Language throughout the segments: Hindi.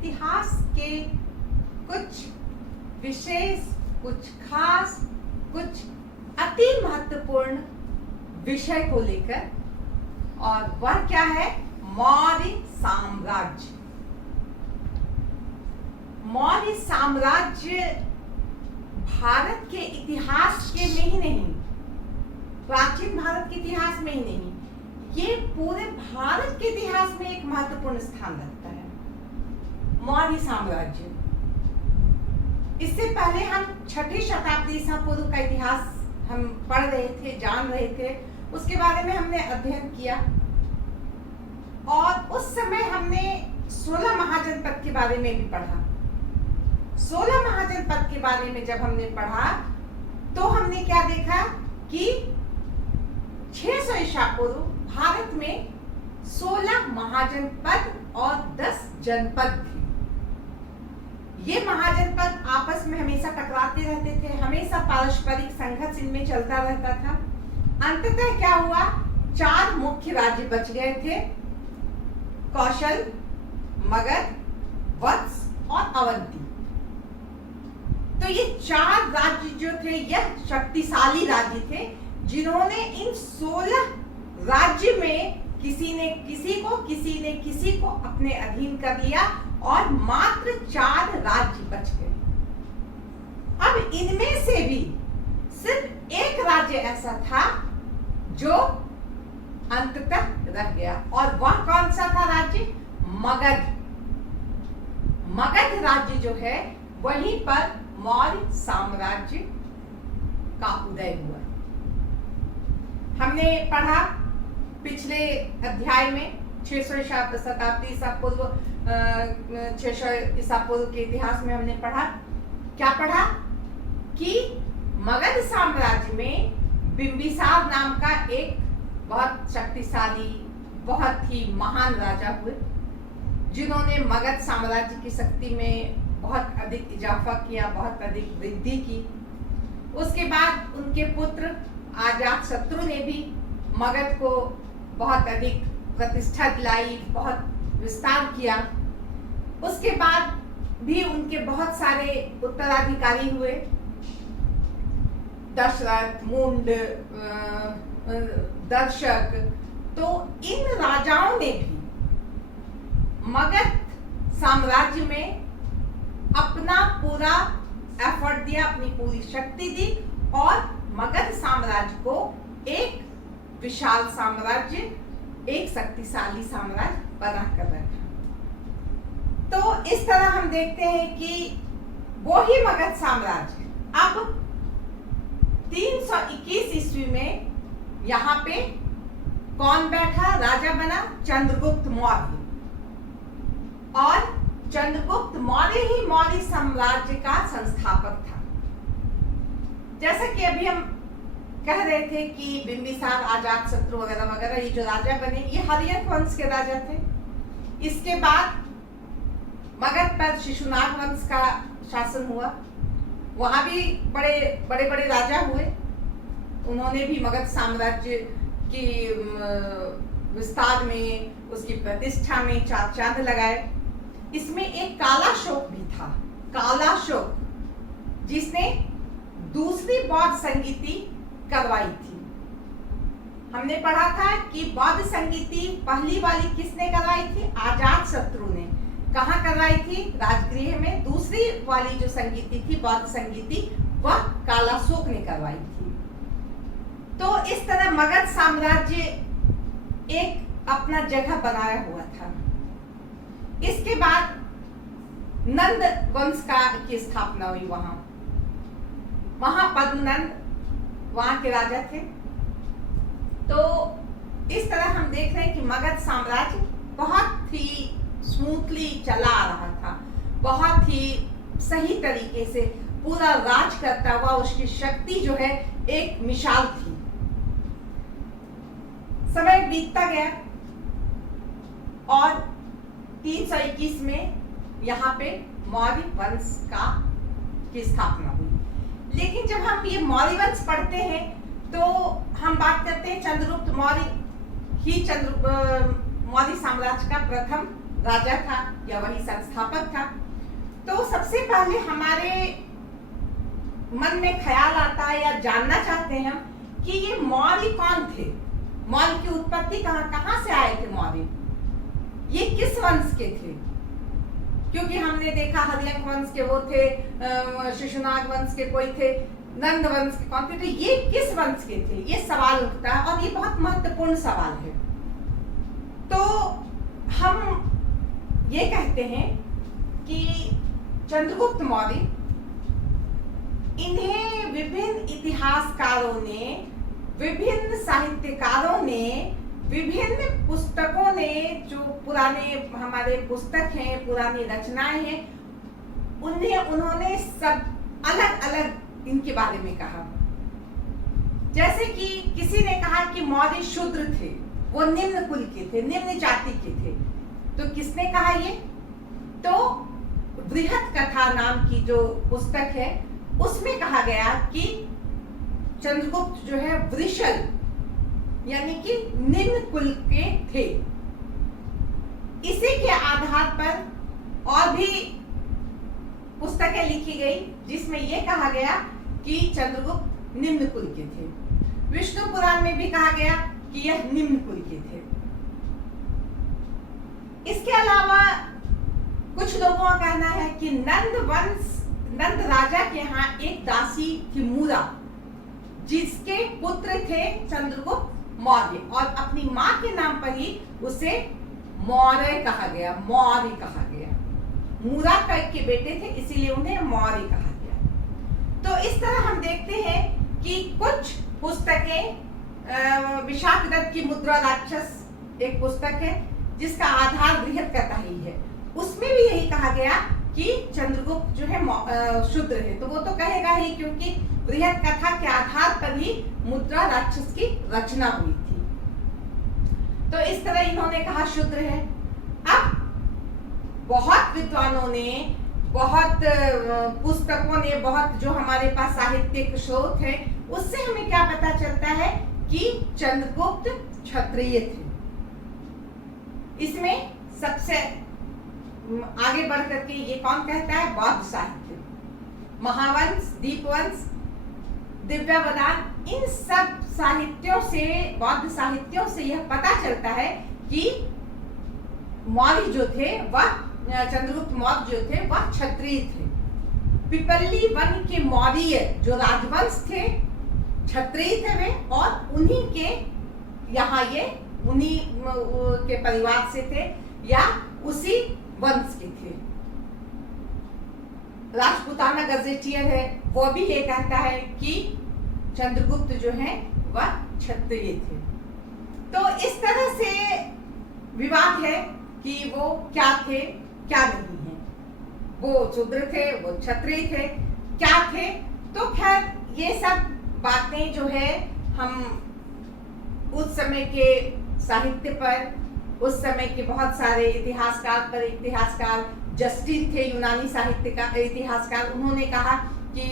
इतिहास के कुछ विशेष, कुछ खास, कुछ अति महत्वपूर्ण विषय को लेकर, और वह क्या है? मौर्य साम्राज्य। मौर्य साम्राज्य भारत के इतिहास के में ही नहीं, प्राचीन भारत के इतिहास में ही नहीं, ये पूरे भारत के इतिहास में एक महत्वपूर्ण स्थान रखता है मौर्य साम्राज्य। इससे पहले हम 6ठी शताब्दी ईसा पूर्व का इतिहास हम पढ़ रहे थे, जान रहे थे, उसके बारे में हमने अध्ययन किया, और उस समय हमने 16 महाजनपद के बारे में भी पढ़ा। 16 महाजनपद के बारे में जब हमने पढ़ा तो हमने क्या देखा कि 600 ईसा पूर्व भारत में 16 महाजनपद और 10 जनपद थे। ये महाजनपद आपस में हमेशा टकराते रहते थे, हमेशा पारस्परिक संघर्ष इनमें चलता रहता था। अंततः क्या हुआ? 4 मुख्य राज्य बच गए थे, कौशल, मगध, वत्स और अवंती। तो ये 4 राज्य जो थे यह शक्तिशाली राज्य थे, जिन्होंने इन 16 राज्य में किसी ने किसी को, किसी ने किसी को अपने अधीन कर लिया, और मात्र 4 राज्य बच गए। अब इनमें से भी सिर्फ एक राज्य ऐसा था जो अंततः रह गया, और वह कौन सा था राज्य? मगध। मगध राज्य जो है वहीं पर मौर्य साम्राज्य का उदय हुआ। हमने पढ़ा पिछले अध्याय में 600 शताब्दी ईसा पूर्व, 600 ईसा पूर्व के इतिहास में हमने पढ़ा, क्या पढ़ा? कि मगध साम्राज्य में बिंबिसार नाम का एक बहुत शक्तिशाली, बहुत ही महान राजा हुए, जिन्होंने मगध साम्राज्य की शक्ति में बहुत अधिक इजाफा किया, बहुत अधिक वृद्धि की। उसके बाद उनके पुत्र अजातशत्रु ने भी मगध को बहुत अधिक प्रतिष्ठा दिलाई, बहुत विस्तार किया। उसके बाद भी उनके बहुत सारे उत्तराधिकारी हुए, दशरथ, मुंड, दर्शक। तो इन राजाओं ने भी मगध साम्राज्य में अपना पूरा एफर्ट दिया, अपनी पूरी शक्ति दी, और मगध साम्राज्य को एक विशाल साम्राज्य, एक शक्तिशाली साम्राज्य बना कर रखा। तो इस तरह हम देखते हैं कि वो ही मगध साम्राज्य अब 321 ईस्वी में यहाँ पे कौन बैठा? राजा बना चंद्रगुप्त मौर्य, और चंद्रगुप्त मौर्य ही मौर्य साम्राज्य का संस्थापक था। जैसा कि अभी हम कह रहे थे कि बिंबिसार, अजातशत्रु वगैरह वगैरह, ये जो राजा बने ये हर्यक वंश के राजा थे। इसके बाद मगध पर शिशुनाग वंश का शासन हुआ, वहां भी बड़े राजा हुए, उन्होंने भी मगध साम्राज्य की विस्तार में, उसकी प्रतिष्ठा में 4 चांद लगाए। इसमें एक कालाशोक भी था, कालाशोक, जिसने दूसरी बौद्ध संगीति करवाई थी। हमने पढ़ा था कि बौद्ध संगीति पहली वाली किसने करवाई थी? अजातशत्रु ने। कहाँ करवाई थी? राजगृह में। दूसरी वाली जो संगीति थी, बौद्ध संगीति, वह कालाशोक ने करवाई थी। तो इस तरह मगध साम्राज्य एक अपना जगह बनाया हुआ था। इसके बाद नंद वंश की स्थापना हुई वहां पद्मनंद वहां के राजा थे। तो इस तरह हम देख रहे हैं कि मगध साम्राज्य बहुत ही स्मूथली चला आ रहा था, बहुत ही सही तरीके से पूरा राज करता हुआ। उसकी शक्ति जो है एक मिसाल थी। समय बीतता गया और 321 में यहाँ पे मौर्य वंश की स्थापना हुई। लेकिन जब हम ये मौर्य वंश पढ़ते हैं तो हम बात करते हैं चंद्रगुप्त मौर्य ही मौर्य साम्राज्य का प्रथम राजा था या वही संस्थापक था। तो सबसे पहले हमारे मन में ख्याल आता है या जानना चाहते हैं हम कि ये मौर्य कौन थे, मौर्य की उत्पत्ति कहां से आए थे, मौर्य ये किस वंश के थे। क्योंकि हमने देखा हरियंक वंश के वो थे, शिशुनाग वंश के कोई थे, नंद वंश के कौन थे, तो ये किस वंश के थे, ये सवाल उठता है और ये बहुत महत्वपूर्ण सवाल है। तो हम ये कहते हैं कि चंद्रगुप्त मौर्य, इन्हें विभिन्न इतिहासकारों ने, विभिन्न साहित्यकारों ने, विभिन्न पुस्तकों ने, जो पुराने हमारे पुस्तक हैं, पुरानी रचनाएं हैं, उन्होंने सब अलग अलग इनके बारे में कहा। जैसे कि किसी ने कहा कि मौर्य शूद्र थे, वो निम्न कुल के थे, निम्न जाति के थे। तो किसने कहा ये? तो बृहत कथा नाम की जो पुस्तक है उसमें कहा गया कि चंद्रगुप्त जो है वृषल यानी कि निम्न कुल के थे। इसी के आधार पर और भी पुस्तकें लिखी गई जिसमें यह कहा गया कि चंद्रगुप्त निम्न कुल के थे। विष्णु पुराण में भी कहा गया कि यह निम्न कुल के थे। इसके अलावा कुछ लोगों का कहना है कि नंद राजा के यहाँ एक दासी थी मूरा, जिसके पुत्र थे चंद्रगुप्त मौर्य, और अपनी माँ के नाम पर ही उसे मौर्य कहा गया, मौर्य कहा गया। मूरा के बेटे थे इसीलिए उन्हें मौर्य कहा गया। तो इस तरह हम देखते हैं कि कुछ पुस्तकें, विशाखदत्त की मुद्रा राक्षस एक पुस्तक है जिसका आधार बृहत कथा ही है, उसमें भी यही कहा गया कि चंद्रगुप्त जो है शूद्र है। तो वो तो कहेगा ही, क्योंकि बृहत कथा के आधार पर ही मुद्रा राक्षस की रचना हुई थी। तो इस तरह इन्होंने कहा शूद्र है। अब बहुत विद्वानों ने, बहुत पुस्तकों ने, बहुत जो हमारे पास साहित्यिक स्रोत है, उससे हमें क्या पता चलता है कि चंद्रगुप्त क्षत्रिय थे। इसमें सबसे आगे बढ़ करके ये कौन कहता है? बौद्ध साहित्य, महावंश, दीपवंश, दिव्यावदान, इन सब साहित्यों से, बौद्ध साहित्यों से यह पता चलता है कि मौर्य जो थे वह, चंद्रगुप्त मौर्य जो थे वह क्षत्रिय थे। पिपल्ली वन के मौर्य जो राजवंश थे, क्षत्रिय थे वे, और उन्हीं के यहाँ ये उन्हीं के परिवार से थे या उसी वंश के थे। राजपूताना गजेटियर है, वो भी ये कहता है कि चंद्रगुप्त जो है वह क्षत्रिय थे। तो इस तरह से विवाद है कि वो क्या थे, क्या नहीं है। वो शूद्र थे, वो क्षत्रिय थे, क्या थे। तो खैर ये सब बातें जो है हम उस समय के साहित्य पर, उस समय के बहुत सारे इतिहासकार पर, इतिहासकार जस्टिन थे यूनानी साहित्य का इतिहासकार, उन्होंने कहा कि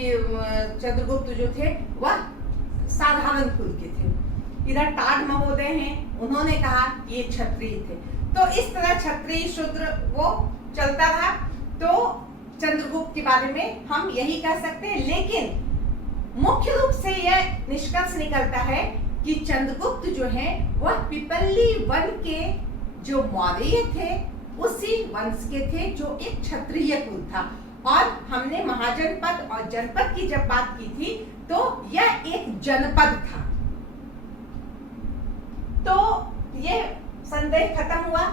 चंद्रगुप्त जो थे वह साधारण कुल के थे। इधर टाड महोदय हैं, उन्होंने कहा कि ये क्षत्रिय थे। तो इस तरह क्षत्रिय शूद्र वो चलता रहा। तो चंद्रगुप्त के बारे में हम यही कह सकते हैं, लेकिन मुख्य रूप से यह निष्कर्ष निकलता है कि चंद्रगुप्त जो है वह पिपल्ली वन के जो मौर्य थे उसी वंश के थे, जो एक क्षत्रिय कुल था। और हमने महाजनपद और जनपद की जब बात की थी तो यह एक जनपद था। तो ये संदेह खत्म हुआ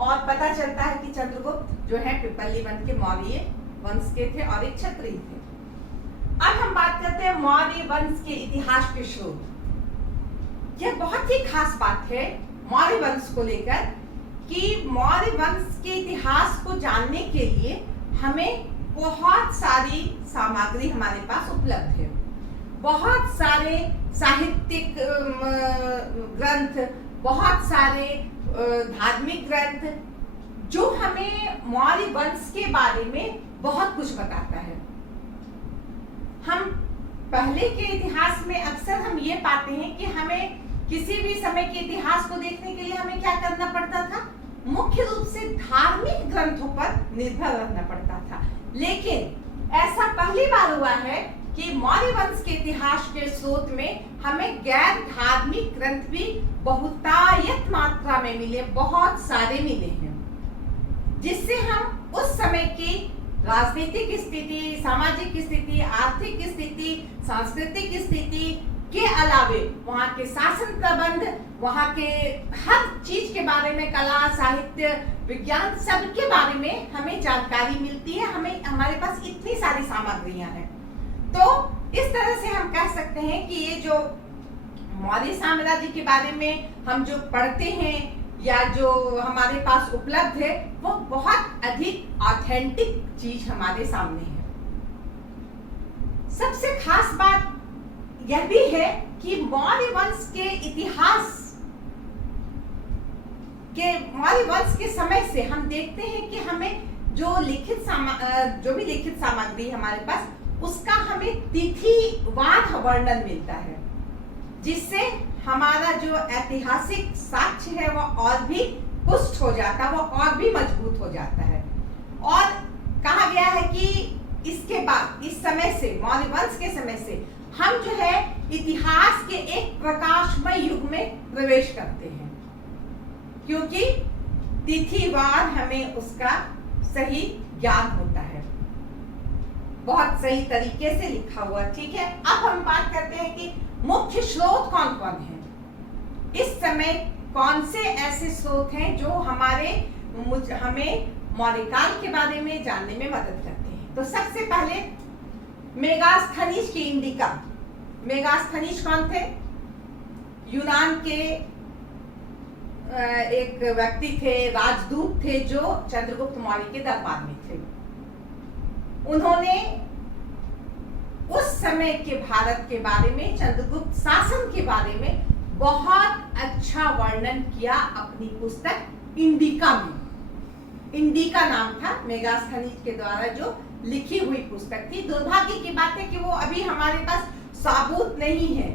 और पता चलता है कि चंद्रगुप्त जो है पिपल्ली वन के मौर्य वंश के थे और एक क्षत्रिय थे। अब हम बात करते हैं मौर्य वंश के इतिहास के स्रोत। यह बहुत ही खास बात है मौर्य वंश को लेकर कि मौर्य वंश के इतिहास को जानने के लिए हमें बहुत सारी सामग्री हमारे पास उपलब्ध है। बहुत सारे साहित्यिक ग्रंथ, बहुत सारे धार्मिक ग्रंथ जो हमें मौर्य वंश के बारे में बहुत कुछ बताता है। हम पहले के इतिहास में अक्सर हम ये पाते हैं कि हमें किसी भी समय के इतिहास को देखने के लिए हमें क्या करना पड़ता था? मुख्य रूप से धार्मिक ग्रंथों पर निर्भर रहना पड़ता था। लेकिन ऐसा पहली बार हुआ है कि मौर्य वंश के इतिहास के स्रोत में हमें गैर धार्मिक ग्रंथ भी बहुतायत मात्रा में मिले, बहुत सारे मिले हैं, जिससे हम उस समय की राजनीतिक स्थिति, सामाजिक स्थिति, आर्थिक स्थिति, सांस्कृतिक स्थिति के अलावे वहाँ के शासन प्रबंध, वहाँ के हर चीज के बारे में, कला, साहित्य, विज्ञान, सबके बारे में हमें जानकारी मिलती है। हमें हमारे पास इतनी सारी सामग्रियां हैं। तो इस तरह से हम कह सकते हैं कि ये जो मौर्य साम्राज्य के बारे में हम जो पढ़ते हैं या जो हमारे पास उपलब्ध है, वो बहुत अधिक ऑथेंटिक चीज हमारे सामने है। सबसे खास बात यह भी है कि मौर्य वंश के इतिहास के, मौर्य वंश के समय से हम देखते हैं कि हमें जो भी लिखित सामग्री हमारे पास, उसका हमें तिथिवार वर्णन मिलता है, जिससे हमारा जो ऐतिहासिक साक्ष्य है वो और भी पुष्ट हो जाता है, वो और भी मजबूत हो जाता है। और कहा गया है कि इसके बाद, इस समय से, मौर्य वंश के समय से हम जो है इतिहास के एक प्रकाशमय युग में प्रवेश करते हैं, क्योंकि तिथिवार हमें उसका सही ज्ञान होता है, बहुत सही तरीके से लिखा हुआ। ठीक है, अब हम बात करते हैं कि मुख्य स्रोत कौन कौन है। इस समय कौन से ऐसे स्रोत हैं जो हमें मौर्य काल के बारे में जानने में मदद करते हैं। तो सबसे पहले मेगास्थनीज की इंडिका। मेगास्थनीज कौन थे? यूनान के एक व्यक्ति थे, राजदूत थे, जो चंद्रगुप्त मौर्य के दरबार में थे। उन्होंने उस समय के भारत के बारे में, चंद्रगुप्त शासन के बारे में बहुत अच्छा वर्णन किया अपनी पुस्तक इंडिका में। इंडिका नाम था मेगास्थनीज के द्वारा जो लिखी हुई पुस्तक थी। दुर्भाग्य की बात है कि वो अभी हमारे पास साबूत नहीं है,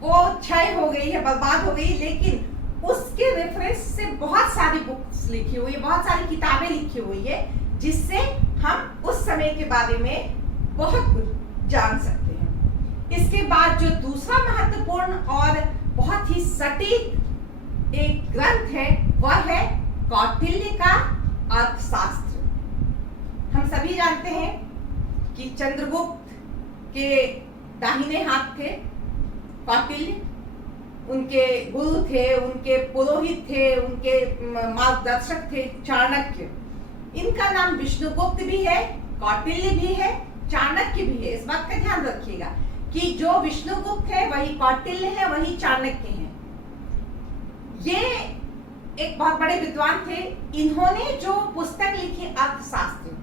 वो क्षय हो गई है, बर्बाद हो गई, लेकिन उसके रेफरेंस से बहुत सारी बुक्स लिखी हुई है, बहुत सारी किताबें लिखी हुई है, जिससे हम उस समय के बारे में बहुत कुछ जान सकते हैं। इसके बाद जो दूसरा महत्वपूर्ण और बहुत ही सटीक एक ग्रंथ है, वह है कौटिल्य का अर्थशास्त्र। हम सभी जानते हैं कि चंद्रगुप्त के दाहिने हाथ थे कौटिल्य, उनके गुरु थे, उनके पुरोहित थे, उनके मार्गदर्शक थे चाणक्य। इनका नाम विष्णुगुप्त भी है, कौटिल्य भी है, चाणक्य भी है। इस बात का ध्यान रखिएगा कि जो विष्णुगुप्त है वही कौटिल्य है, वही चाणक्य है। ये एक बहुत बड़े विद्वान थे। इन्होंने जो पुस्तक लिखी अर्थशास्त्र,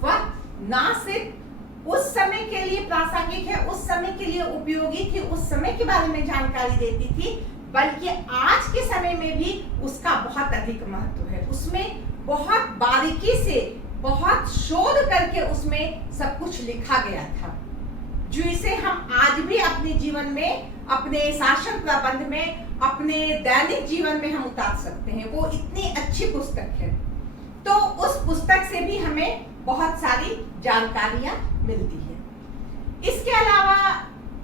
वह ना सिर्फ उस समय के लिए प्रासंगिक है, उस समय के लिए उपयोगी थी, उस समय के बारे में जानकारी देती थी, बल्कि आज के समय में भी उसका बहुत अधिक महत्व है। उसमें बहुत बारीकी से, बहुत शोध करके उसमें सब कुछ लिखा गया था, जिसे हम आज भी अपने जीवन में, अपने शासन प्रबंध में, अपने दैनिक जीवन में हम उतार सकते हैं। वो इतनी अच्छी पुस्तक है। तो उस पुस्तक से भी हमें बहुत सारी जानकारियां मिलती है। इसके अलावा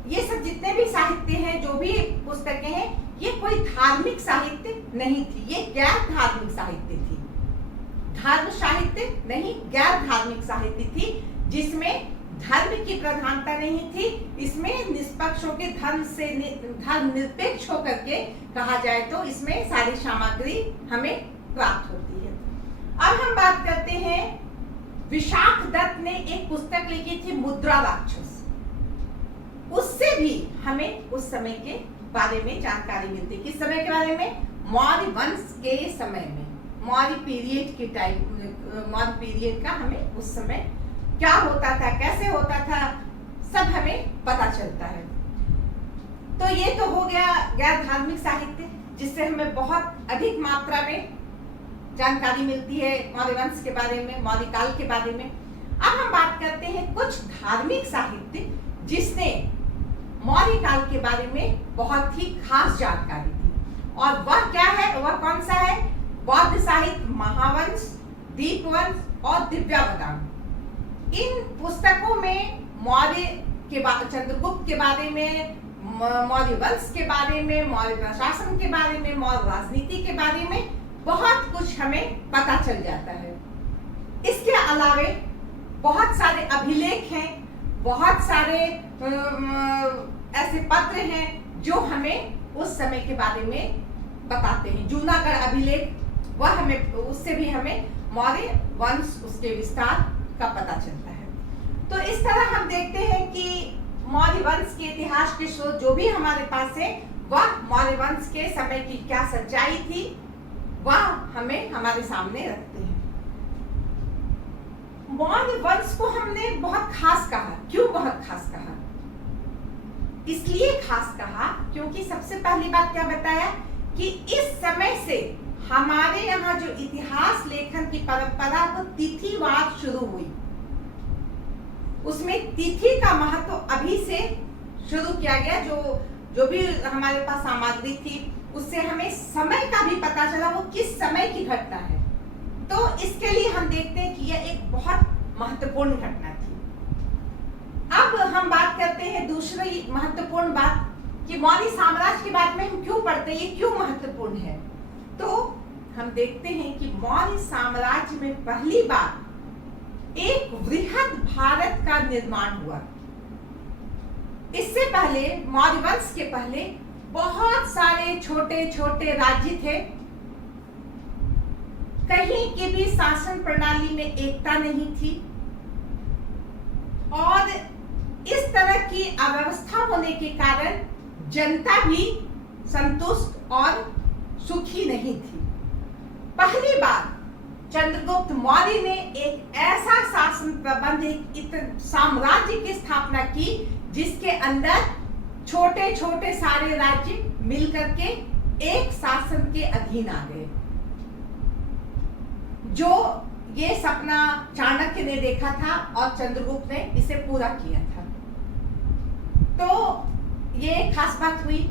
ये सब जितने भी साहित्य हैं, जो भी पुस्तकें हैं, ये कोई धार्मिक साहित्य नहीं थी, ये गैर धार्मिक साहित्य थी। धर्म साहित्य नहीं, गैर धार्मिक साहित्य थी, जिसमें धर्म की प्रधानता नहीं थी। इसमें निष्पक्ष होकर, धर्म निरपेक्ष होकर के कहा जाए तो इसमें सारी सामग्री हमें प्राप्त होती है। अब हम बात करते हैं, विशाख दत्त ने एक पुस्तक लिखी थी मुद्रा राक्षस। उससे भी हमें उस समय के बारे में जानकारी मिलती है। किस समय के बारे में? मौर्य वंश के समय में, मौर्य पीरियड के टाइम, मौर्य पीरियड का हमें उस समय क्या होता था, कैसे होता था, सब हमें पता चलता है। तो ये तो हो गया गैर धार्मिक साहित्य, जिससे हमें बहुत अधिक मात्रा में जानकारी मिलती है मौर्य वंश के बारे में, मौर्य काल के बारे में। अब हम बात करते हैं कुछ धार्मिक साहित्य जिसने मौर्य काल के बारे में बहुत ही खास जानकारी दी। और वह क्या है, वह कौन सा है? बौद्ध साहित्य महावंश, दीपवंश और दिव्यावतार। इन पुस्तकों में मौर्य के चंद्रगुप्त के बारे में, मौर्य वंश के बारे में, मौर्य प्रशासन के बारे में, मौर्य राजनीति के बारे में बहुत कुछ हमें पता चल जाता है। इसके अलावे बहुत सारे अभिलेख हैं, बहुत सारे ऐसे पत्र हैं जो हमें उस समय के बारे में बताते हैं। जूनागढ़ अभिलेख, वह हमें, उससे भी हमें मौर्य वंश, उसके विस्तार का पता चलता है। तो इस तरह हम देखते हैं कि मौर्य वंश के इतिहास के स्रोत जो भी हमारे पास है, वह मौर्य वंश के समय की क्या सच्चाई थी, वह हमें हमारे सामने रखते हैं। मौर्य वंश को हमने बहुत खास कहा। क्यों बहुत खास कहा? इसलिए खास कहा क्योंकि सबसे पहली बात क्या बताया कि इस समय से हमारे यहाँ जो इतिहास लेखन की परंपरा वो तिथिवार शुरू हुई। उसमें तिथि का महत्व अभी से शुरू किया गया। जो भी हमारे पास सामग्री थी उससे हमें समय का भी पता चला, वो किस समय की घटना है। तो इसके लिए हम देखते हैं कि यह एक बहुत महत्वपूर्ण घटना थी। अब हम बात करते हैं दूसरी महत्वपूर्ण बात कि मौर्य साम्राज्य के बारे में हम क्यों पढ़ते हैं, ये क्यों महत्वपूर्ण है। तो हम देखते हैं कि मौर्य साम्राज्य में पहली बार एक वृहद भारत का निर्माण हुआ। इससे पहले, मौर्य वंश के पहले बहुत सारे छोटे छोटे राज्य थे। कहीं की भी शासन प्रणाली में एकता नहीं थी और इस तरह की अव्यवस्था होने के कारण जनता भी संतुष्ट और सुखी नहीं थी। पहली बार चंद्रगुप्त मौर्य ने एक ऐसा शासन प्रबंध, एक साम्राज्य की स्थापना की जिसके अंदर छोटे छोटे सारे राज्य मिलकर के एक शासन के अधीन आ गए। जो ये सपना चाणक्य ने देखा था और चंद्रगुप्त ने इसे पूरा किया था। तो ये खास बात हुई।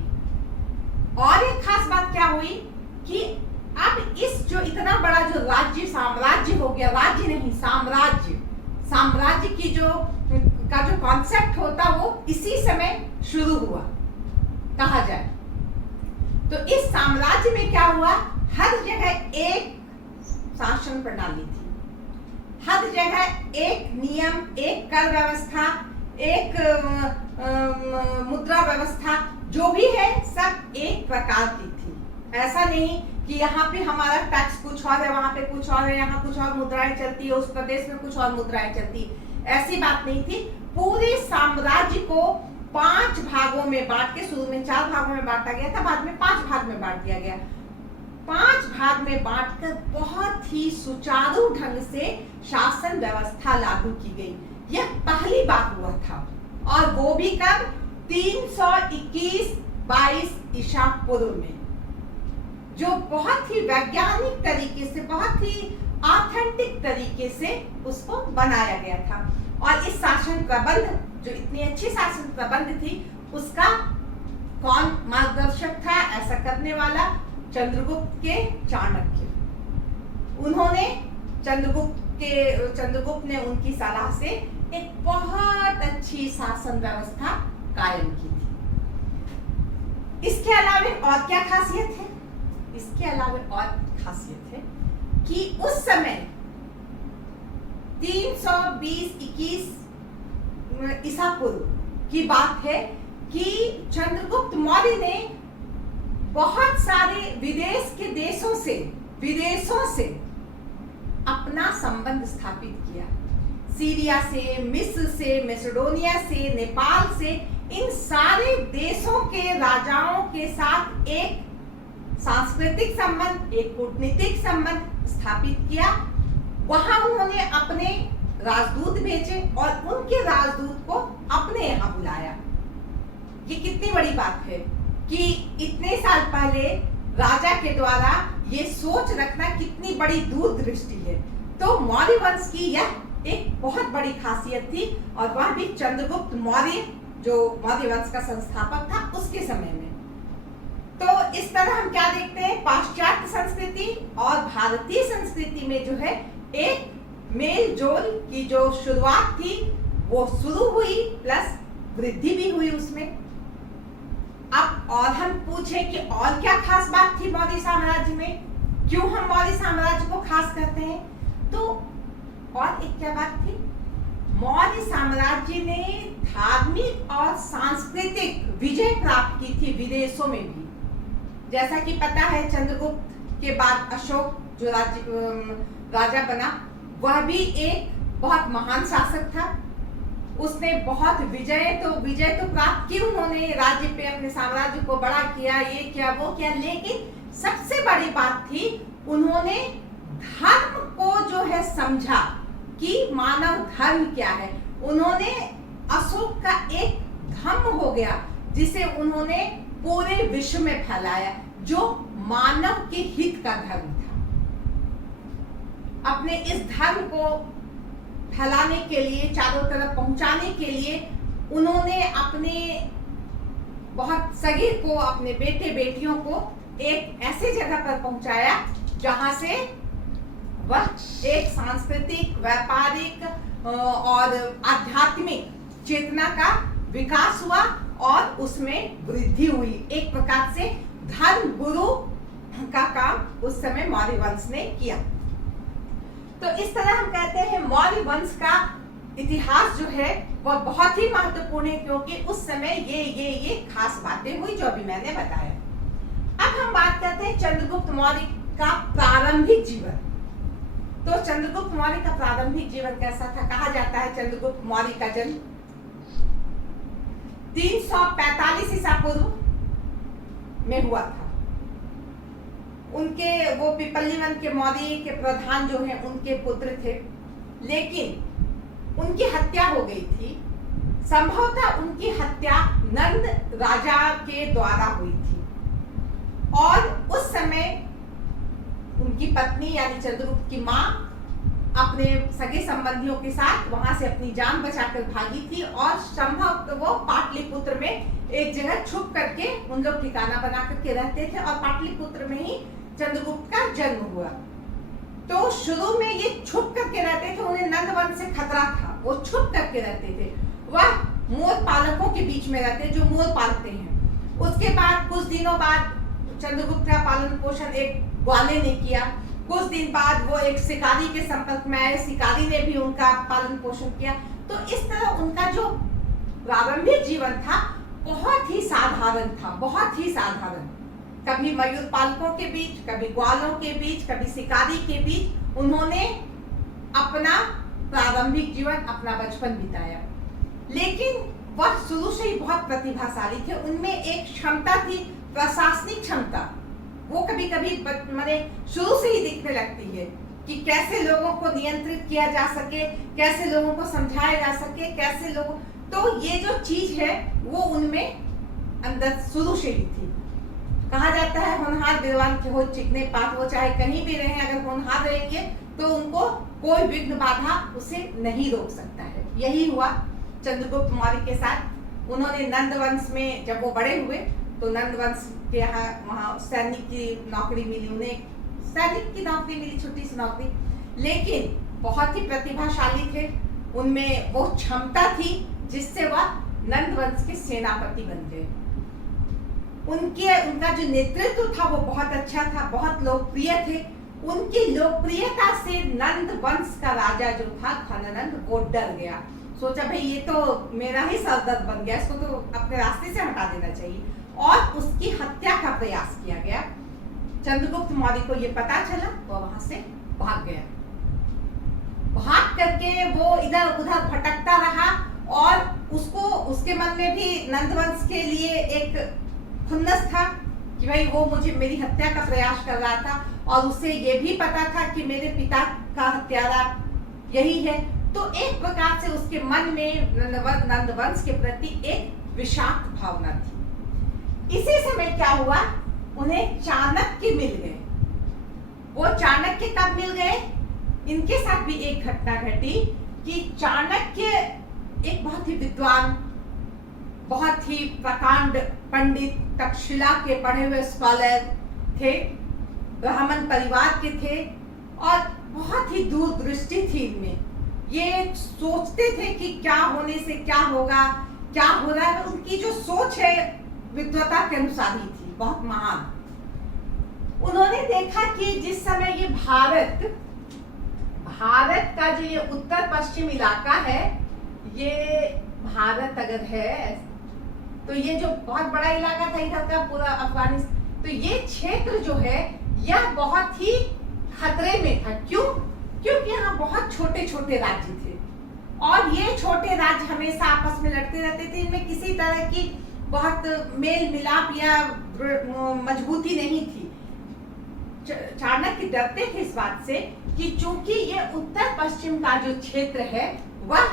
और एक खास बात क्या हुई कि अब इस जो इतना बड़ा जो राज्य साम्राज्य हो गया, राज्य नहीं साम्राज्य, साम्राज्य की जो कॉन्सेप्ट होता वो इसी समय शुरू हुआ कहा जाए। तो इस साम्राज्य में क्या हुआ, हर जगह एक शासन प्रणाली थी, हर जगह एक नियम, एक कर व्यवस्था, एक मुद्रा व्यवस्था, जो भी है सब एक प्रकार की थी। ऐसा नहीं कि यहाँ पे हमारा टैक्स कुछ और है, वहां पे कुछ और है, यहाँ कुछ और मुद्राएं चलती है, उस प्रदेश में कुछ और मुद्राएं चलती, ऐसी बात नहीं थी। पूरे साम्राज्य को 5 भागों में बांट के, शुरू में 4 भागों में बांटा गया था, बाद में 5 भाग में बांट दिया गया। 5 भाग में बांटकर बहुत ही सुचारू ढंग से शासन व्यवस्था लागू की गई। यह पहली बार हुआ था और वो भी कब, 321-22 ईसा पूर्व में, जो बहुत ही वैज्ञानिक तरीके से, बहुत ही ऑथेंटिक तरीके से उसको बनाया गया था। और इस शासन प्रबंध, जो इतनी अच्छी शासन प्रबंध थी, उसका कौन मार्गदर्शक था ऐसा करने वाला, चंद्रगुप्त के चाणक्य। उन्होंने चंद्रगुप्त ने उनकी सलाह से एक बहुत अच्छी शासन व्यवस्था कायम की थी। इसके अलावे और क्या खासियत है? इसके अलावे और खासियत है कि उस समय 320-21 ईसा पूर्व की बात है कि चंद्रगुप्त मौर्य ने बहुत सारे विदेशों से अपना संबंध स्थापित किया। सीरिया से, मिस्र से, मैसेडोनिया से, नेपाल से, इन सारे देशों के राजाओं के साथ एक सांस्कृतिक संबंध, एक कूटनीतिक संबंध स्थापित किया। वहां उन्होंने अपने राजदूत भेजे और उनके राजदूत को अपने यहाँ बुलाया। ये कितनी बड़ी बात है कि इतने साल पहले राजा के द्वारा ये सोच रखना कितनी बड़ी दूरदृष्टि है। तो मौर्य वंश की यह एक बहुत बड़ी खासियत थी और वह भी चंद्रगुप्त मौर्य, जो मौर्य वंश का संस्थापक था, उसके समय में। तो इस तरह हम क्या देखते हैं, पाश्चात्य संस्कृति और भारतीय संस्कृति में जो है एक मेल जोल की जो शुरुआत थी वो शुरू हुई, प्लस वृद्धि भी हुई उसमें। अब और हम पूछे कि और क्या खास बात थी मौर्य साम्राज्य में, क्यों हम मौर्य साम्राज्य को खास करते हैं, तो और एक क्या बात थी, मौर्य साम्राज्य ने धार्मिक और सांस्कृतिक विजय प्राप्त की थी विदेशों में भी। जैसा कि पता है चंद्रगुप्त के बाद अशोक जो राजा बना, वह भी एक बहुत महान शासक था। उसने बहुत विजय तो प्राप्त की उन्होंने, राज्य पे अपने साम्राज्य को बड़ा किया, ये किया वो किया, लेकिन सबसे बड़ी बात थी उन्होंने धर्म को जो है समझा कि मानव धर्म क्या है। उन्होंने अशोक का एक धर्म हो गया जिसे उन्होंने पूरे विश्व में फैलाया, जो मानव के हित का धर्म था। अपने इस धर्म को फैलाने के लिए, चारों तरफ पहुंचाने के लिए उन्होंने अपने बहुत सगे को, अपने बेटे बेटियों को एक ऐसे जगह पर पहुंचाया जहां से वह एक सांस्कृतिक, व्यापारिक और आध्यात्मिक चेतना का विकास हुआ और उसमें वृद्धि हुई। एक प्रकार से धर्म गुरु का काम उस समय मौर्य वंश ने किया। तो इस तरह हम कहते हैं मौर्य वंश का इतिहास जो है वह बहुत ही महत्वपूर्ण है, क्योंकि उस समय ये खास बातें हुई जो अभी मैंने बताया। अब हम बात करते हैं चंद्रगुप्त मौर्य का प्रारंभिक जीवन। तो चंद्रगुप्त मौर्य का प्रारंभिक जीवन कैसा था? कहा जाता है चंद्रगुप्त मौर्य का जन्म 345 ईसा पूर्व में हुआ था। उनके वो पिपलीवन के मौर्य के प्रधान जो हैं उनके पुत्र थे, लेकिन उनकी हत्या हो गई थी। संभवतः उनकी हत्या नंद राजा के द्वारा हुई थी और उस समय उनकी पत्नी यानी चंद्रगुप्त की माँ अपने सगे संबंधियों के साथ वहां से अपनी जान बचाकर भागी थी और संभव वो पाटलिपुत्र में एक जगह छुप करके उन लोग ठिकाना बना करके रहते थे और पाटलिपुत्र में ही चंद्रगुप्त का जन्म हुआ। तो शुरू में ये छुप करके रहते थे, उन्हें नंदवंश से खतरा था, वो छुप करके रहते थे। वह मोर पालकों के बीच में रहते जो मोर पालते हैं। उसके बाद कुछ दिनों बाद चंद्रगुप्त का पालन पोषण एक ग्वाले ने किया। कुछ दिन बाद वो एक शिकारी के संपर्क में आए, शिकारी ने भी उनका पालन पोषण किया। तो इस तरह उनका जो प्रारंभिक जीवन था बहुत ही साधारण था, बहुत ही साधारण। कभी मयूर पालकों के बीच, कभी ग्वालों के बीच, कभी शिकारी के बीच उन्होंने अपना प्रारंभिक जीवन, अपना बचपन बिताया। लेकिन वह शुरू से ही बहुत प्रतिभाशाली थे। उनमें एक क्षमता थी, प्रशासनिक क्षमता। वो कभी कभी माने शुरू से ही दिखने लगती है कि कैसे लोगों को नियंत्रित किया जा सके, कैसे लोगों को समझाया जा सके, कैसे लोगों, तो ये जो चीज है वो उनमें अंदर शुरू से ही थी। कहा जाता है होनहार विद्वान के हो चिकने पात, वो चाहे कहीं भी रहे, अगर होनहार रहेंगे तो उनको कोई विघ्न बाधा उसे नहीं रोक सकता है। यही हुआ चंद्रगुप्त मौर्य के साथ। उन्होंने नंद वंश में जब वो बड़े हुए तो नंद वंश के यहाँ वहाँ सैनिक की नौकरी मिली उन्हें, सैनिक की नौकरी मिली, छोटी सी नौकरी, लेकिन बहुत ही प्रतिभाशाली थे। उनमें वो क्षमता थी जिससे वह नंद वंश के सेनापति बन गए। उनका जो नेतृत्व था वो बहुत अच्छा था, बहुत लोकप्रिय थे। उनकी लोकप्रियता से नंद वंश का राजा जो था खननंद, वो डर गया। सोचा भाई ये तो मेरा ही सरदर्द बन गया, इसको तो अपने रास्ते से हटा देना चाहिए, और उसकी हत्या का प्रयास किया गया। चंद्रगुप्त मौर्य को ये पता चला तो वहां से भाग गया। भाग करके वो इधर उधर भटकता रहा और उसके मन में भी नंदवंश के लिए एक खुन्नस था कि भाई वो मेरी हत्या का प्रयास कर रहा था और उसे ये भी पता था कि मेरे पिता का हत्यारा यही है। तो एक प्रकार से उसके मन में नंदवंश के प्रति एक विषाक्त भावना थी। इसी समय क्या हुआ, उन्हें चाणक्य मिल गए। वो चाणक्य कब मिल गए? इनके साथ भी एक घटना घटी कि चाणक्य एक बहुत ही विद्वान बहुत ही प्रकांड पंडित, तक्षशिला के पढ़े हुए स्कॉलर थे, ब्राह्मण परिवार के थे और बहुत ही दूरदृष्टि थी इनमें। ये सोचते थे कि क्या होने से क्या होगा, क्या हो रहा है। उनकी जो सोच है विद्वता के अनुसार ही थी, बहुत महान। उन्होंने देखा कि जिस समय ये भारत का जो ये उत्तर पश्चिम इलाका है, ये भारत अगर है तो ये जो बहुत बड़ा इलाका था इधर का पूरा अफगानिस्तान, तो ये क्षेत्र जो है यह बहुत ही खतरे में था। क्यों? क्योंकि यहाँ बहुत छोटे छोटे राज्य थे और ये छोटे राज्य हमेशा आपस में लड़ते रहते थे। इनमें किसी तरह की बहुत मेल मिलाप या मजबूती नहीं थी। चाणक्य डरते थे इस बात से कि चूंकि ये उत्तर पश्चिम का जो क्षेत्र है वह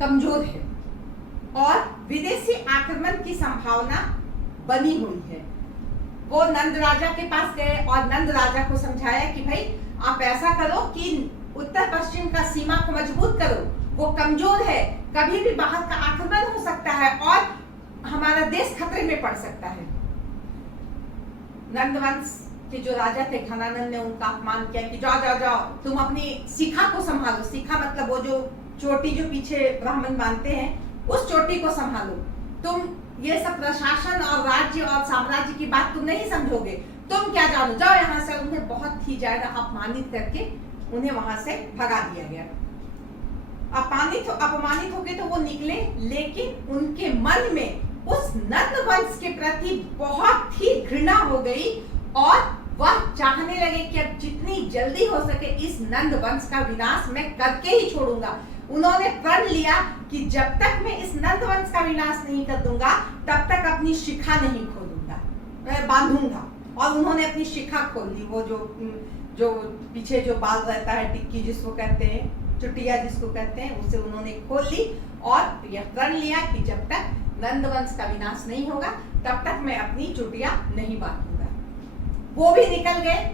कमजोर है और विदेशी आक्रमण की संभावना बनी हुई है। वो नंद राजा के पास गए और नंद राजा को समझाया कि भाई आप ऐसा करो कि उत्तर पश्चिम का सीमा को मजबूत करो, वो कमजोर है, कभी भी बाहर का आक्रमण हो सकता है और हमारा देश खतरे में पड़ सकता है। नंदवंश के जो राजा थे घनानंद ने उनका अपमान किया कि जाओ जाओ जाओ, तुम अपनी शिखा को संभालो। शिखा मतलब वो जो चोटी जो पीछे ब्राह्मण बांधते हैं, उस चोटी को संभालो। तुम ये सब प्रशासन और राज्य और साम्राज्य की बात तुम नहीं समझोगे, तुम क्या जानो, जाओ यहाँ से। उन्हें बहुत ही ज्यादा अपमानित करके उन्हें वहां से भगा दिया गया। अपमानित हो गए तो वो निकले, लेकिन उनके मन में उस नंद वंश के प्रति बहुत ही घृणा हो गई और वह चाहने लगे कि अब जितनी जल्दी हो सके इस नंद वंश का विनाश मैं करके ही छोड़ूंगा। उन्होंने प्रण लिया कि जब तक मैं इस नंद वंश का विनाश नहीं कर दूंगा तब तक अपनी शिखा नहीं खोलूंगा, मैं बांधूंगा। और उन्होंने अपनी शिखा खोल ली। वो जो पीछे जो बाल रहता है, टिक्की जिसको कहते हैं, चुटिया जिसको कहते हैं, उसे उन्होंने खोल ली और यह प्रण लिया कि जब तक नंद वंश का विनाश नहीं होगा तब तक मैं अपनी चुटिया नहीं बांधूंगा। वो भी निकल गए।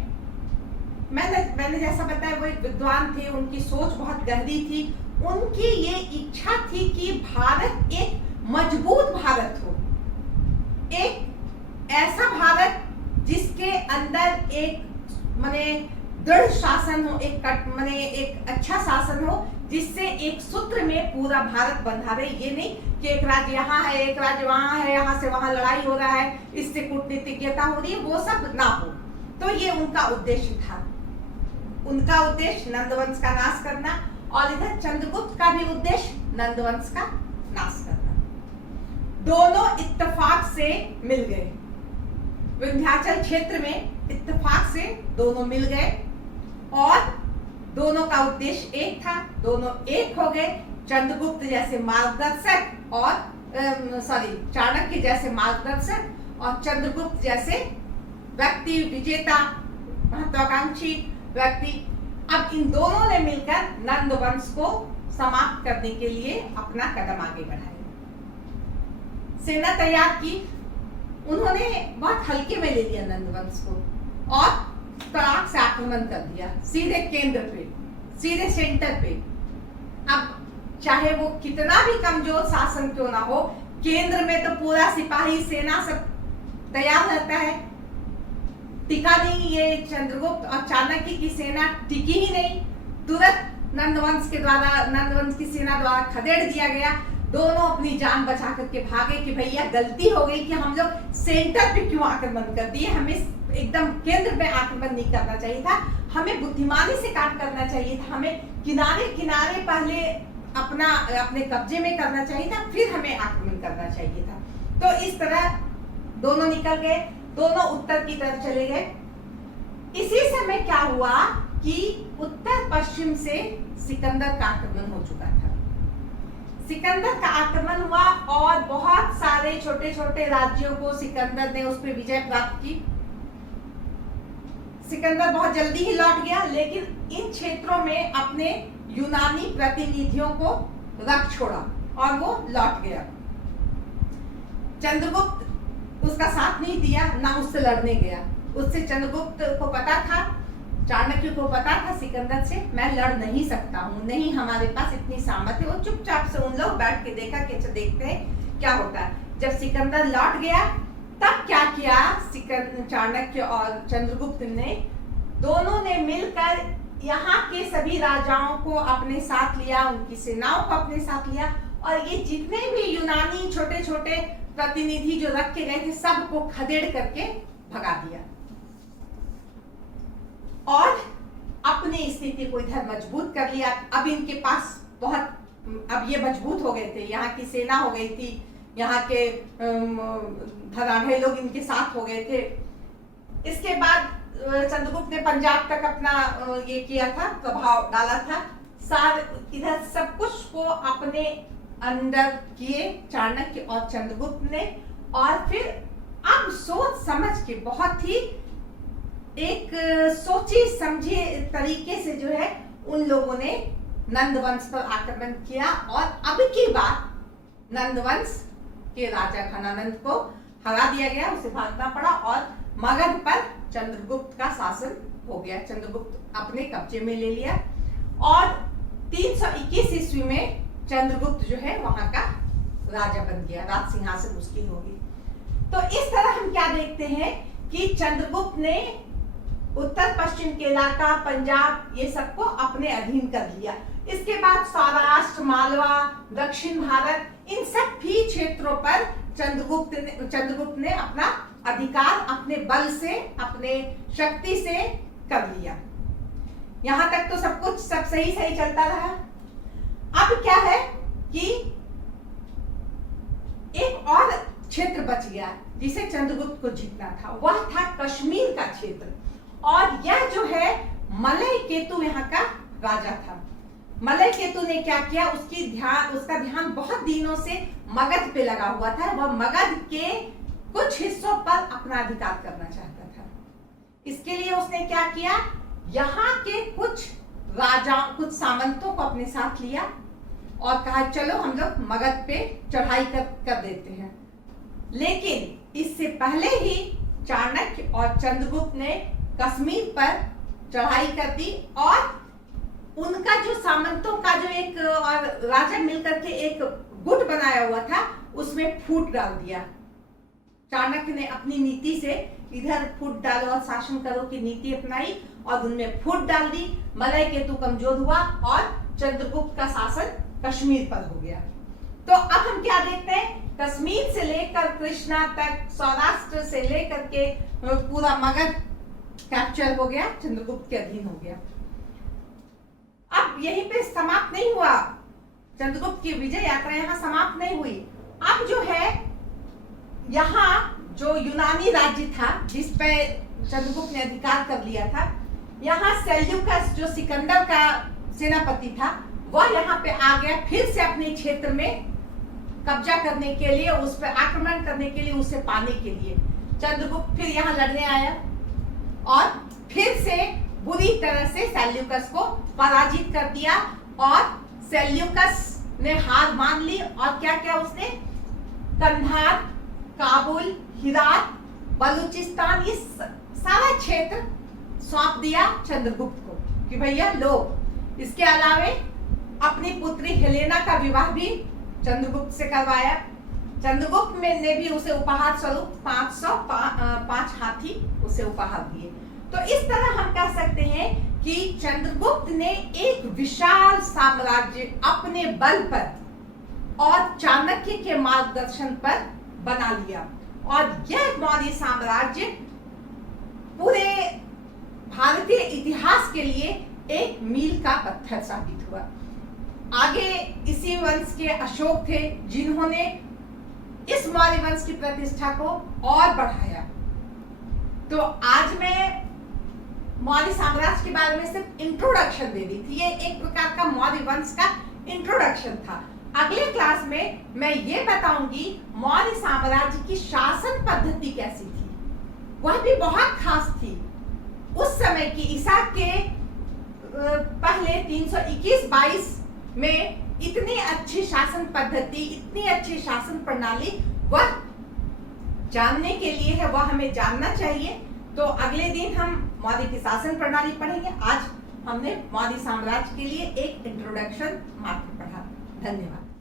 मैंने जैसा बताया वो एक विद्वान थे, उनकी सोच बहुत गहरी थी। उनकी ये इच्छा थी कि भारत एक मजबूत भारत हो, एक ऐसा भारत जिसके अंदर एक माने दृढ़ शासन हो, एक अच्छा शासन हो, जिससे एक सूत्र में पूरा भारत बंधा रहे। ये नहीं कि एक राज्य यहाँ है, एक राज्य वहां है, यहाँ से वहां लड़ाई हो रहा है, इससे कूटनीतिज्ञता हो रही है, वो सब ना हो। तो ये उनका उद्देश्य था। उनका उद्देश्य नंदवंश का नाश करना और इधर चंद्रगुप्त का भी उद्देश्य नंदवंश का नाश करना। दोनों इत्तेफाक से मिल गए। विंध्याचल क्षेत्र में इत्तेफाक से दोनों मिल गए और दोनों का उद्देश्य एक था। दोनों एक हो गए। चंद्रगुप्त जैसे मार्गदर्शक और चाणक्य जैसे मार्गदर्शक और चंद्रगुप्त जैसे व्यक्ति, विजेता, महत्वाकांक्षी व्यक्ति। अब इन दोनों ने मिलकर नंद वंश को समाप्त करने के लिए अपना कदम आगे बढ़ाया। सेना तैयार की। उन्होंने बहुत हल्के में ले लिया नंद वंश को और तड़ाक से आक्रमण कर दिया, सीधे केंद्र पे, सीधे सेंटर पे। अब चाहे वो कितना भी कमजोर शासन क्यों ना हो, केंद्र में तो पूरा सिपाही सेना सब तैयार रहता है। टिका नहीं, ये चंद्रगुप्त और चाणक्य की सेना टिकी ही नहीं। तुरंत नंदवंश की सेना द्वारा खदेड़ दिया गया। दोनों अपनी जान बचा करके भागे कि भैया गलती हो गई कि हम लोग सेंटर पे क्यों आक्रमण कर दिए, हमें एकदम केंद्र पे आक्रमण नहीं करना चाहिए था, हमें बुद्धिमानी से काम करना चाहिए था, हमें किनारे किनारे पहले अपने कब्जे में करना चाहिए था, फिर हमें आक्रमण करना चाहिए था। तो इस तरह दोनों निकल गए, दोनों उत्तर की तरफ चले गए। इसी समय क्या हुआ कि उत्तर पश्चिम से सिकंदर का आक्रमण हो चुका था। सिकंदर का आक्रमण हुआ और बहुत सारे छोटे छोटे राज्यों को सिकंदर ने उस पर विजय प्राप्त की। सिकंदर बहुत जल्दी ही लौट गया, लेकिन इन क्षेत्रों में अपने यूनानी प्रतिनिधियों को रख छोड़ा और वो लौट गया। चंद्रगुप्त उसका साथ नहीं दिया, ना उससे लड़ने गया। उससे चंद्रगुप्त को पता था चाणक्य को पता था सिकंदर से मैं लड़ नहीं सकता हूँ, नहीं हमारे पास इतनी सामर्थ्य। वो चुपचाप से उन लोग बैठ के देखा कि देखते हैं क्या होता है। जब सिकंदर लौट गया तब क्या किया चाणक्य और चंद्रगुप्त ने, दोनों ने मिलकर यहाँ के सभी राजाओं को अपने साथ लिया, उनकी सेनाओं को अपने साथ लिया, और ये जितने भी यूनानी छोटे छोटे प्रतिनिधि जो रख के गए थे सबको खदेड़ करके भगा दिया और अपनी स्थिति को इधर मजबूत कर लिया। अब इनके पास बहुत, अब ये मजबूत हो गए थे, यहाँ की सेना हो गई थी, यहाँ के धनाढ़े लोग इनके साथ हो गए थे। इसके बाद चंद्रगुप्त ने पंजाब तक अपना ये किया था, प्रभाव डाला था, इधर सब कुछ को अपने अंदर किए चाणक्य और चंद्रगुप्त ने। और फिर अब सोच समझ के बहुत ही एक सोची समझी तरीके से जो है उन लोगों ने नंदवंश पर आक्रमण किया, और अब की बात नंदवंश के राजा घनानंद को हरा दिया गया, उसे भागना पड़ा और मगध पर चंद्रगुप्त का शासन हो गया। चंद्रगुप्त अपने कब्जे में ले लिया और 321 ईस्वी में चंद्रगुप्त जो है वहां का राजा बन गया, राज सिंहासन उसकी होगी। तो इस तरह हम क्या देखते हैं कि चंद्रगुप्त ने उत्तर पश्चिम के इलाका, पंजाब, ये सबको अपने अधीन कर लिया। इसके बाद सौराष्ट्र, मालवा, दक्षिण भारत, इन सब भी क्षेत्रों पर चंद्रगुप्त ने अपना अधिकार अपने बल से, अपने शक्ति से कर लिया। यहां तक तो सब कुछ सब सही सही चलता रहा। अब क्या है कि एक और क्षेत्र बच गया जिसे चंद्रगुप्त को जीतना था, वह था कश्मीर का क्षेत्र। और यह जो है मलय केतु यहाँ का राजा था। मलय केतु ने क्या किया, उसका ध्यान बहुत दिनों से मगध पे लगा हुआ था। वह मगध के कुछ हिस्सों पर अपना अधिकार करना चाहता था। इसके लिए उसने क्या किया, यहाँ के कुछ कुछ सामंतों को अपने साथ लिया और कहा चलो हम लोग मगध पे चढ़ाई कर देते हैं। लेकिन इससे पहले ही चाणक्य और चंद्रगुप्त ने कश्मीर पर चढ़ाई कर दी और उनका जो सामंतों का जो एक और राजा मिलकर के एक गुट बनाया हुआ था उसमें फूट डाल दिया। चाणक्य ने अपनी नीति से इधर फूट डालो और शासन करो की नीति अपनाई और उनमें फूट डाल दी। मलय केतु कमजोर हुआ और चंद्रगुप्त का शासन कश्मीर पर हो गया। तो अब हम क्या देखते हैं, कश्मीर से लेकर कृष्णा तक, सौराष्ट्र से लेकर के पूरा मगध कैप्चर हो गया, चंद्रगुप्त के अधीन हो गया। अब यहीं पे समाप्त नहीं हुआ, चंद्रगुप्त की विजय यात्रा यहाँ समाप्त नहीं हुई। अब जो है यहाँ जो यूनानी राज्य था जिस पे चंद्रगुप्त ने अधिकार कर लिया था, यहाँ सेल्यूकस जो सिकंदर का सेनापति था वह यहाँ पे आ गया, फिर से अपने क्षेत्र में कब्जा करने के लिए, उस पर आक्रमण करने के लिए, उसे पाने के लिए चंद्रगुप्त फिर यहाँ लड़ने आया और फिर से बुरी तरह से सेल्यूकस को पराजित कर दिया। और सेल्यूकस ने हार मान ली और क्या क्या उसने कंधार, काबुल, हिरात, बलूचिस्तान, ये सारा क्षेत्र सौंप दिया चंद्रगुप्त को कि भैया लो। इसके अलावे अपनी पुत्री हेलेना का विवाह भी चंद्रगुप्त से करवाया। चंद्रगुप्त ने भी उसे उपहार स्वरूप 505 हाथी उसे उपहार दिए। तो इस तरह हम कह सकते हैं कि चंद्रगुप्त ने एक विशाल साम्राज्य अपने बल पर और चाणक्य के मार्गदर्शन पर बना लिया और यह मौर्य साम्राज्य पूरे भारतीय इतिहास के लिए एक मील का पत्थर साबित हुआ। आगे इसी वंश के अशोक थे जिन्होंने इस मौर्य वंश की प्रतिष्ठा को और बढ़ाया। तो आज मैं मौर्य साम्राज्य के बारे में सिर्फ इंट्रोडक्शन दे दी थी, ये एक प्रकार का मौर्य वंश का इंट्रोडक्शन था। अगले क्लास में मैं ये बताऊंगी मौर्य साम्राज्य की शासन पद्धति कैसी थी, वह भी बहुत खास थी। उस समय की ईसा के पहले 321-22 में इतनी अच्छी शासन पद्धति, इतनी अच्छी शासन प्रणाली, वह जानने के लिए है, वह हमें जानना चाहिए। तो अगले दिन हम मौर्य की शासन प्रणाली पढ़ेंगे। आज हमने मौर्य साम्राज्य के लिए एक इंट्रोडक्शन मात्र पढ़ा। धन्यवाद।